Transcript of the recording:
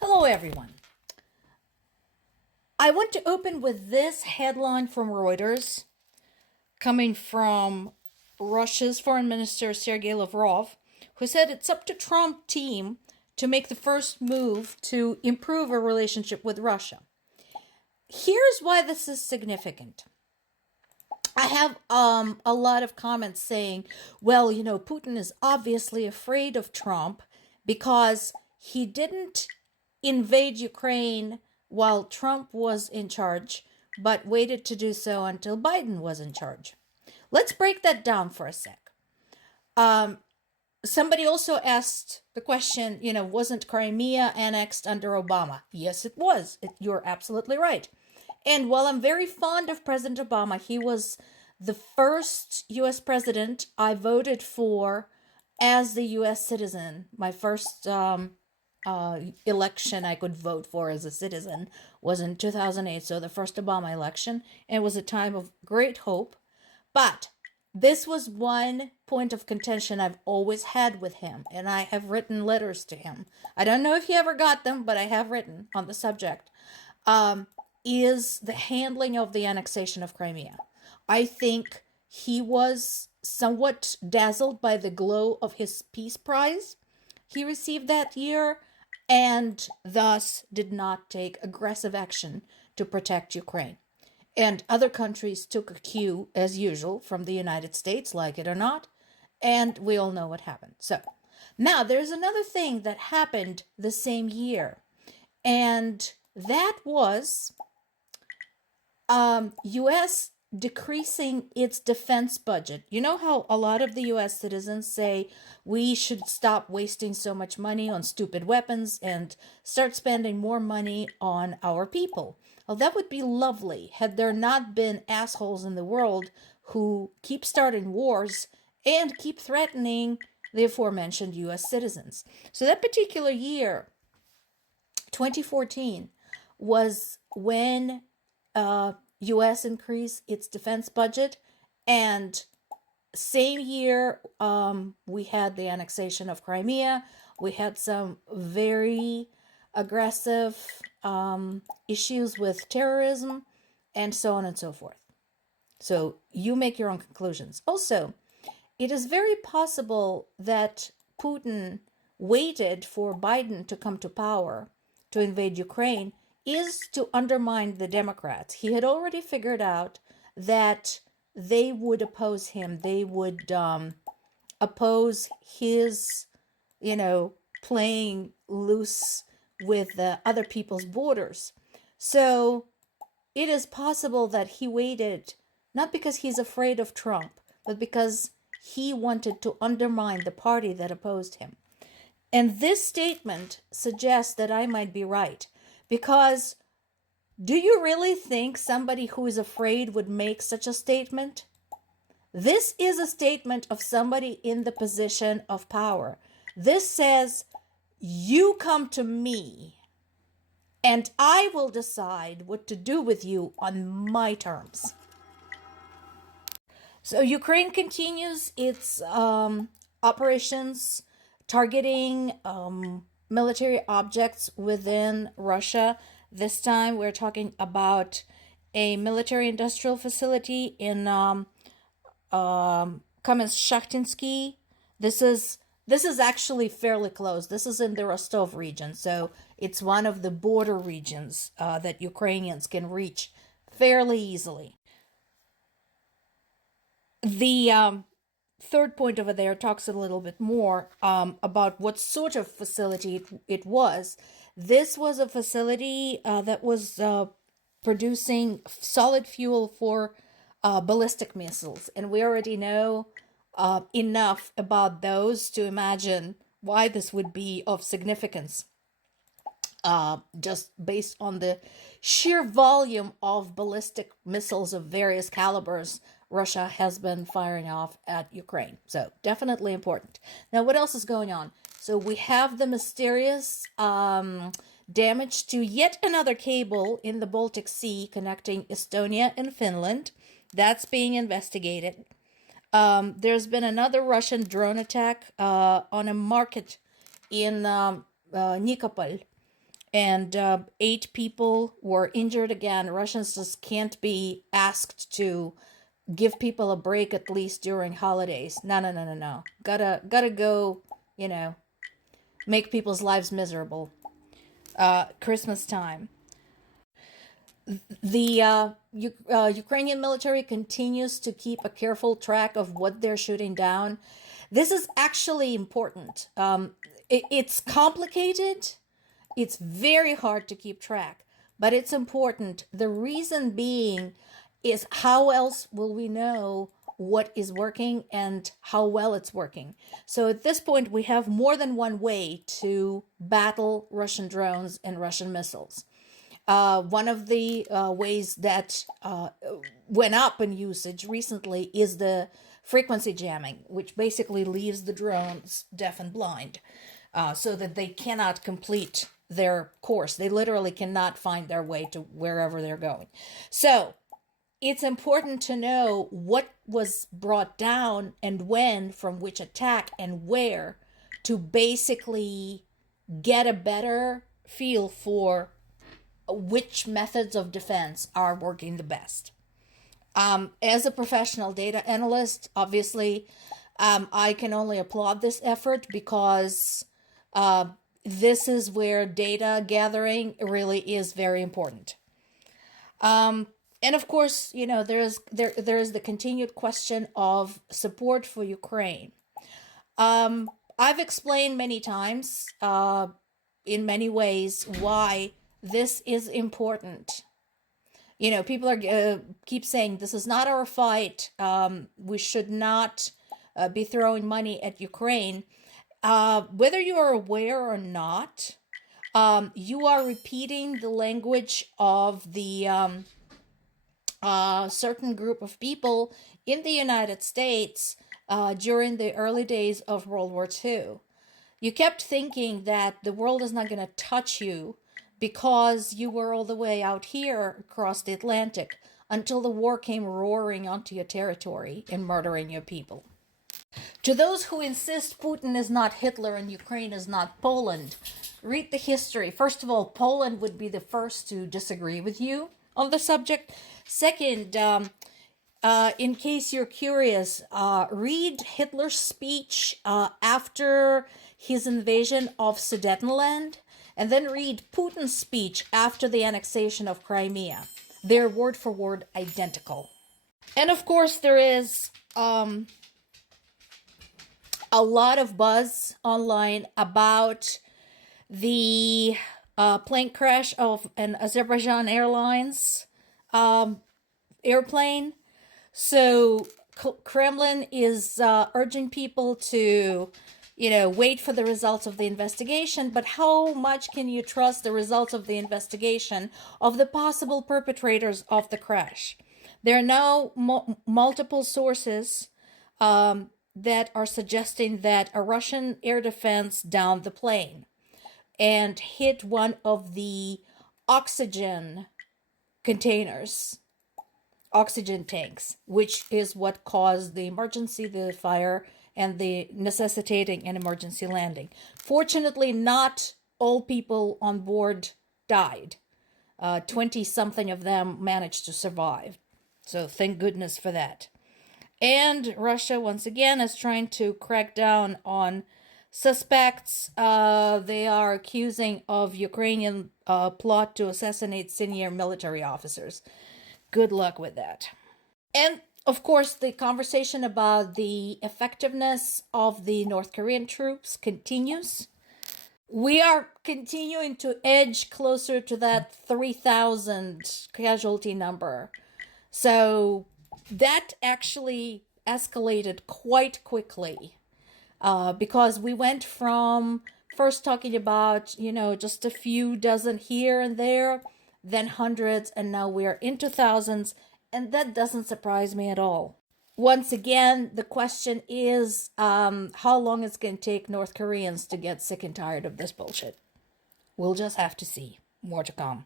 Hello, everyone. I want to open with this headline from Reuters, coming from Russia's Foreign Minister Sergei Lavrov, who said it's up to Trump team to make the first move to improve a relationship with Russia. Here's why this is significant. I have a lot of comments saying, well, Putin is obviously afraid of Trump because he didn't invade Ukraine while Trump was in charge, but waited to do so until Biden was in charge. Let's break that down for a sec. Somebody also asked the question, wasn't Crimea annexed under Obama? Yes, it was. You're absolutely right. And while I'm very fond of President Obama, he was the first U.S. president I voted for as the U.S. citizen. My first election I could vote for as a citizen was in 2008, so the first Obama election. And it was a time of great hope. But this was one point of contention I've always had with him, and I have written letters to him. I don't know if he ever got them, but I have written on the subject. Is the handling of the annexation of Crimea. I think he was somewhat dazzled by the glow of his Peace Prize he received that year, and thus did not take aggressive action to protect Ukraine. And other countries took a cue, as usual, from the United States, like it or not, and we all know what happened. So, now there's another thing that happened the same year, and that was U.S. decreasing its defense budget. You know how a lot of the U.S. citizens say we should stop wasting so much money on stupid weapons and start spending more money on our people. Well, that would be lovely had there not been assholes in the world who keep starting wars and keep threatening the aforementioned U.S. citizens. So that particular year, 2014, was when U.S. increased its defense budget, and same year we had the annexation of Crimea. We had some very aggressive issues with terrorism, and so on and so forth. So you make your own conclusions. Also, it is very possible that Putin waited for Biden to come to power to invade Ukraine is to undermine the Democrats. He had already figured out that they would oppose him. They would oppose his, playing loose with other people's borders. So it is possible that he waited not because he's afraid of Trump, but because he wanted to undermine the party that opposed him. And this statement suggests that I might be right. Because do you really think somebody who is afraid would make such a statement? This is a statement of somebody in the position of power. This says, you come to me, and I will decide what to do with you on my terms. So Ukraine continues its operations targeting military objects within Russia. This time we're talking about a military industrial facility in Kamysh-Shahtinsky. This is actually fairly close. This is in the Rostov region, so it's one of the border regions that Ukrainians can reach fairly easily. The third point over there talks a little bit more about what sort of facility it was. This was a facility that was producing solid fuel for ballistic missiles, and we already know enough about those to imagine why this would be of significance. Just based on the sheer volume of ballistic missiles of various calibers Russia has been firing off at Ukraine. So definitely important. Now, what else is going on? So we have the mysterious damage to yet another cable in the Baltic Sea connecting Estonia and Finland. That's being investigated. There's been another Russian drone attack on a market in Nikopol. and 8 people were injured again. Russians just can't be asked to give people a break at least during holidays. No, no, no, no, no. Gotta go, make people's lives miserable. Christmas time. The Ukrainian military continues to keep a careful track of what they're shooting down. This is actually important. It's complicated. It's very hard to keep track, but it's important. The reason being is, how else will we know what is working and how well it's working? So at this point, we have more than one way to battle Russian drones and Russian missiles. One of the ways that went up in usage recently is the frequency jamming, which basically leaves the drones deaf and blind, so that they cannot complete their course. They literally cannot find their way to wherever they're going. So it's important to know what was brought down and when, from which attack and where, to basically get a better feel for which methods of defense are working the best. As a professional data analyst, obviously, I can only applaud this effort, because this is where data gathering really is very important. And of course, there is the continued question of support for Ukraine. I've explained many times, in many ways, why this is important. People are keep saying this is not our fight. We should not be throwing money at Ukraine. Whether you are aware or not, you are repeating the language of the certain group of people in the United States during the early days of World War II. You kept thinking that the world is not going to touch you because you were all the way out here across the Atlantic, until the war came roaring onto your territory and murdering your people. To those who insist Putin is not Hitler and Ukraine is not Poland, read the history. First of all, Poland would be the first to disagree with you on the subject. Second, in case you're curious, read Hitler's speech after his invasion of Sudetenland, and then read Putin's speech after the annexation of Crimea. They're word for word identical. And of course, there is a lot of buzz online about the plane crash of an Azerbaijan Airlines airplane. So Kremlin is urging people to, wait for the results of the investigation. But how much can you trust the results of the investigation of the possible perpetrators of the crash? There are now multiple sources that are suggesting that a Russian air defense downed the plane and hit one of the oxygen containers, oxygen tanks, which is what caused the emergency, the fire, and the necessitating an emergency landing. Fortunately, not all people on board died. 20-something of them managed to survive. So thank goodness for that. And Russia, once again, is trying to crack down on suspects. They are accusing of Ukrainian plot to assassinate senior military officers. Good luck with that. And of course, the conversation about the effectiveness of the North Korean troops continues. We are continuing to edge closer to that 3,000 casualty number. So that actually escalated quite quickly, because we went from first talking about, just a few dozen here and there, then hundreds, and now we are into thousands, and that doesn't surprise me at all. Once again, the question is how long it's going to take North Koreans to get sick and tired of this bullshit. We'll just have to see. More to come.